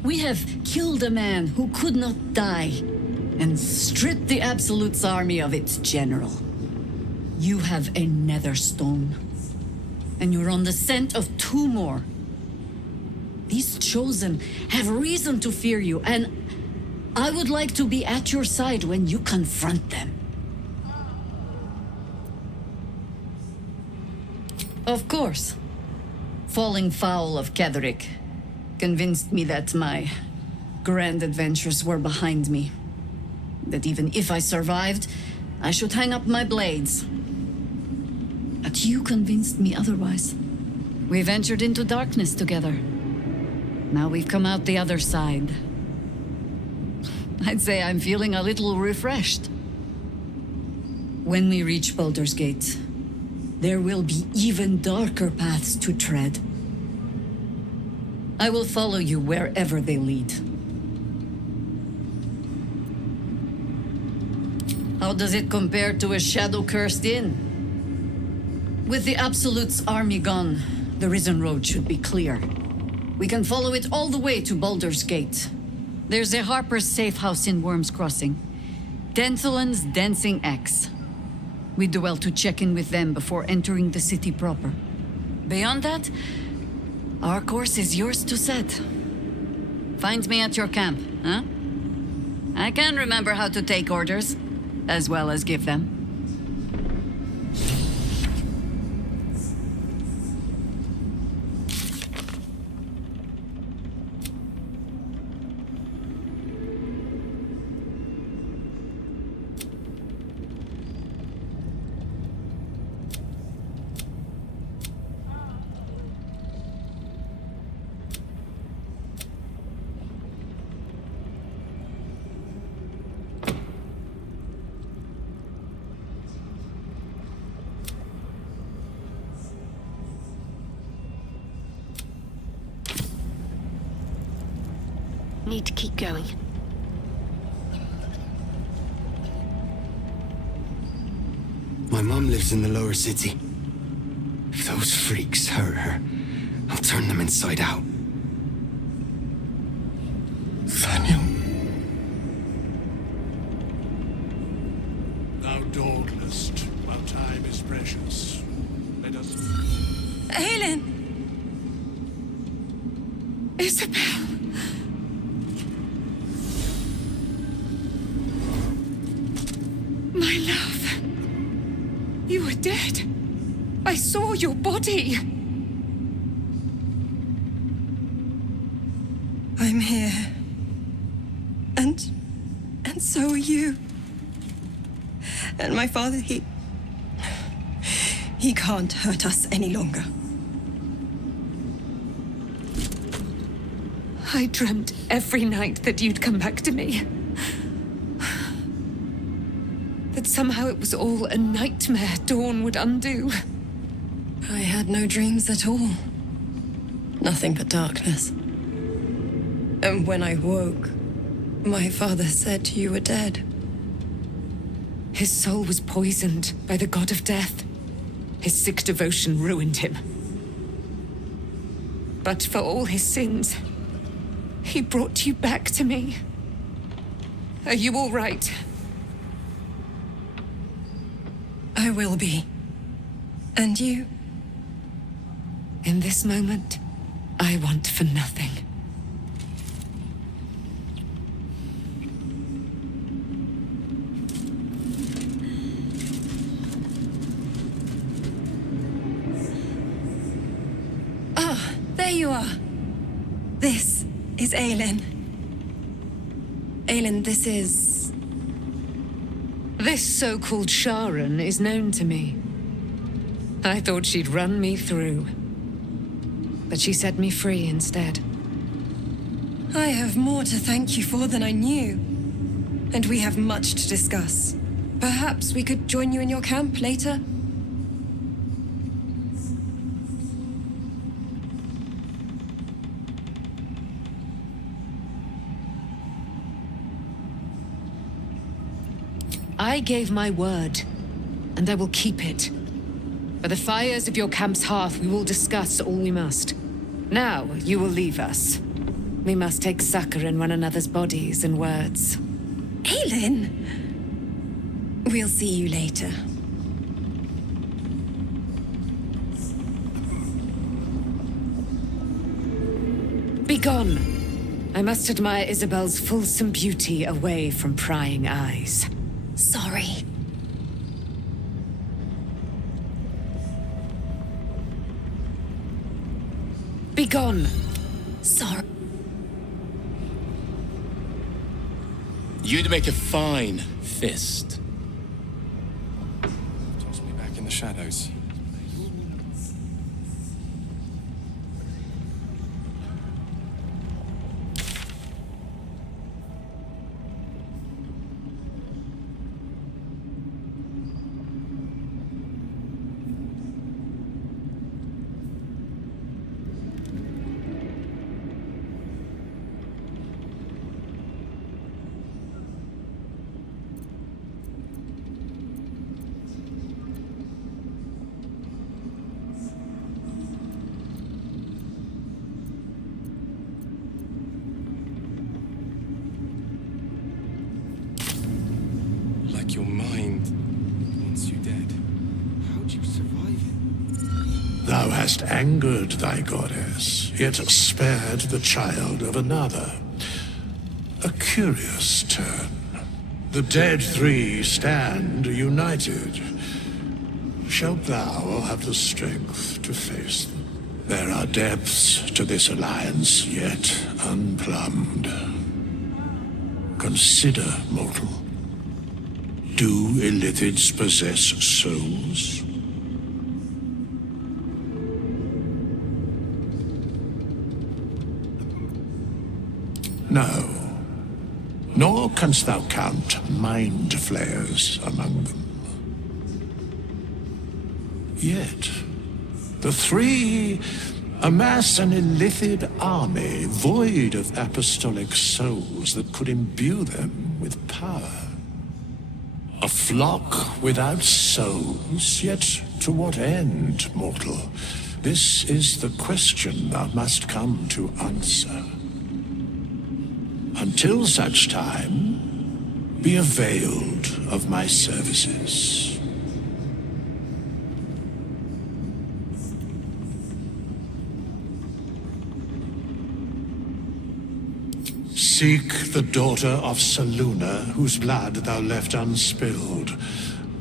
We have killed a man who could not die, and stripped the Absolute's army of its general. You have a nether stone, and you're on the scent of two more. These Chosen have reason to fear you, and I would like to be at your side when you confront them. Of course, falling foul of Ketheric convinced me that my grand adventures were behind me. That even if I survived, I should hang up my blades. But you convinced me otherwise. We ventured into darkness together. Now we've come out the other side. I'd say I'm feeling a little refreshed. When we reach Baldur's Gate, there will be even darker paths to tread. I will follow you wherever they lead. How does it compare to a shadow-cursed inn? With the Absolute's army gone, the Risen Road should be clear. We can follow it all the way to Baldur's Gate. There's a Harper's safe house in Worm's Crossing. Denthelin's Dancing Axe. We do well to check in with them before entering the city proper. Beyond that, our course is yours to set. Find me at your camp, huh? I can remember how to take orders, as well as give them. Need to keep going. My mom lives in the lower city. If those freaks hurt her, I'll turn them inside out. Daniel. Thou dauntless, while time is precious. Let us... Aelin! Isabel! My love. You were dead. I saw your body. I'm here. And so are you. And my father, he can't hurt us any longer. I dreamt every night that you'd come back to me. That somehow it was all a nightmare Dawn would undo. I had no dreams at all. Nothing but darkness. And when I woke, my father said you were dead. His soul was poisoned by the god of death. His sick devotion ruined him. But for all his sins, he brought you back to me. Are you all right? I will be. And you? In this moment, I want for nothing. Ah, there you are. This is Aelin. Aelin, this is... This so-called Sharon is known to me. I thought she'd run me through. But she set me free instead. I have more to thank you for than I knew. And we have much to discuss. Perhaps we could join you in your camp later? I gave my word, and I will keep it. By the fires of your camp's hearth, we will discuss all we must. Now, you will leave us. We must take succor in one another's bodies and words. Aelin! We'll see you later. Begone! I must admire Isabel's fulsome beauty away from prying eyes. Sorry. Begone! Sorry. You'd make a fine fist. Toss me back in the shadows. Your mind wants you dead. How'd you survive it? Thou hast angered thy goddess, yet spared the child of another. A curious turn. The dead three stand united. Shalt thou have the strength to face them? There are depths to this alliance yet unplumbed. Consider, mortal. Do illithids possess souls? No. Nor canst thou count mind flayers among them. Yet, the three amass an illithid army void of apostolic souls that could imbue them with power. A flock without souls, yet to what end, mortal? This is the question thou must come to answer. Until such time, be availed of my services. Seek the daughter of Saluna, whose blood thou left unspilled.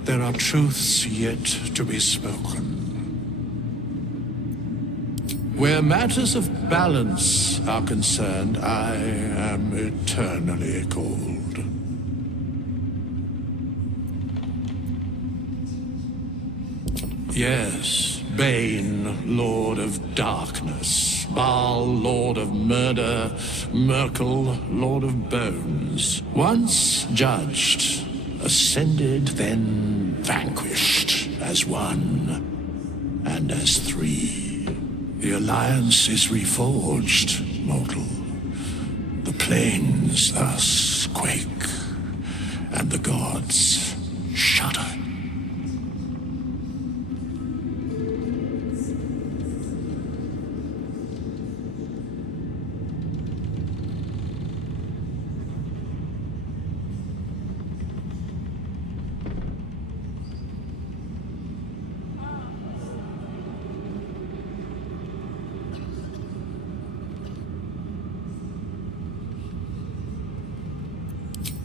There are truths yet to be spoken. Where matters of balance are concerned, I am eternally cold. Yes, Bane, Lord of Darkness. Baal, Lord of Murder. Merkel, Lord of Bones. Once judged, ascended, then vanquished as one and as three. The alliance is reforged, mortal. The plains thus quake, and the gods shudder.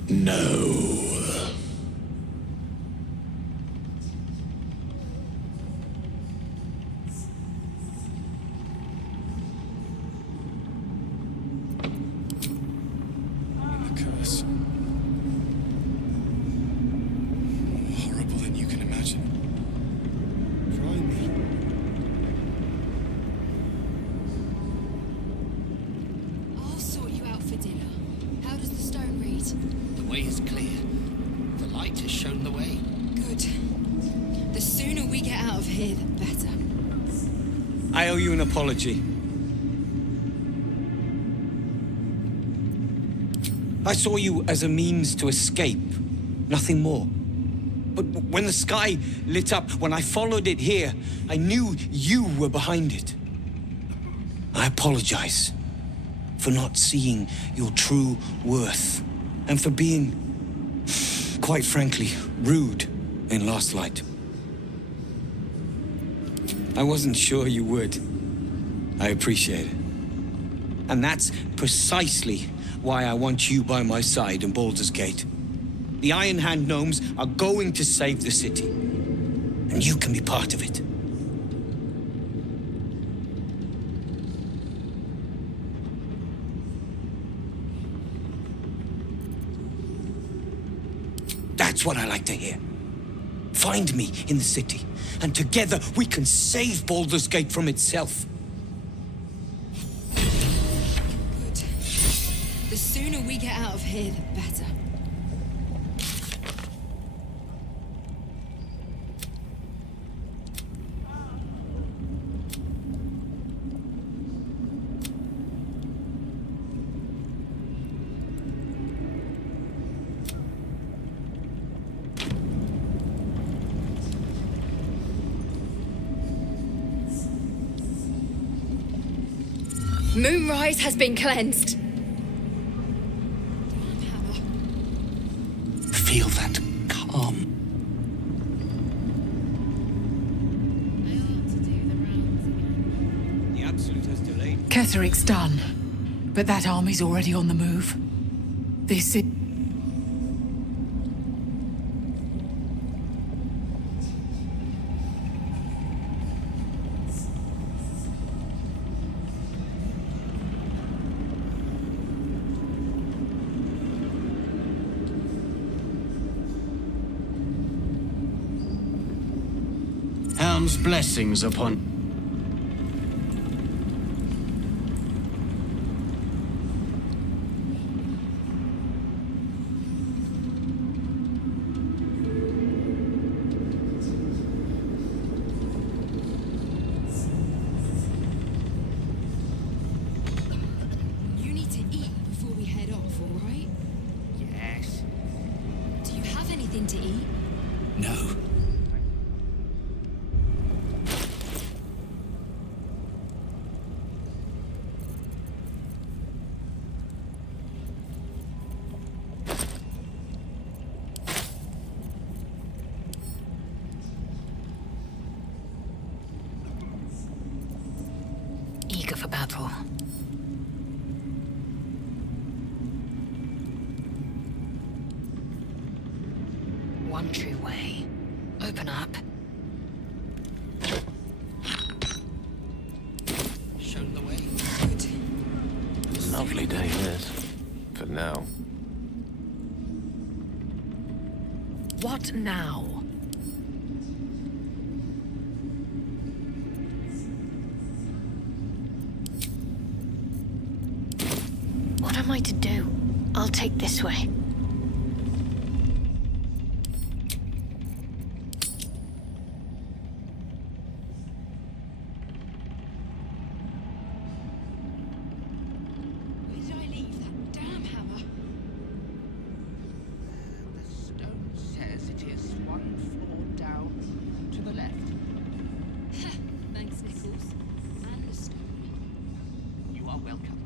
No. The curse. paths. The way is clear. The light has shown the way. Good. The sooner we get out of here, the better. I owe you an apology. I saw you as a means to escape, nothing more. But when the sky lit up, when I followed it here, I knew you were behind it. I apologize for not seeing your true worth, and for being, quite frankly, rude in Last Light. I wasn't sure you would. I appreciate it. And that's precisely why I want you by my side in Baldur's Gate. The Iron Hand gnomes are going to save the city, and you can be part of it. That's what I like to hear. Find me in the city, and together we can save Baldur's Gate from itself. Good. The sooner we get out of here, the better. Moonrise has been cleansed. Feel that calm. The Absolute has delayed. Ketheric's done, but that army's already on the move. This is... Helm's blessings upon... You need to eat before we head off, all right? Yes. Do you have anything to eat? No. Eager for battle. One true way. Open up. Shown the way. Good. Lovely day this. For now. What now? What am I to do? I'll take this way. Where did I leave that damn hammer? The stone says it is one floor down to the left. Thanks, Nichols. And the stone. You are welcome.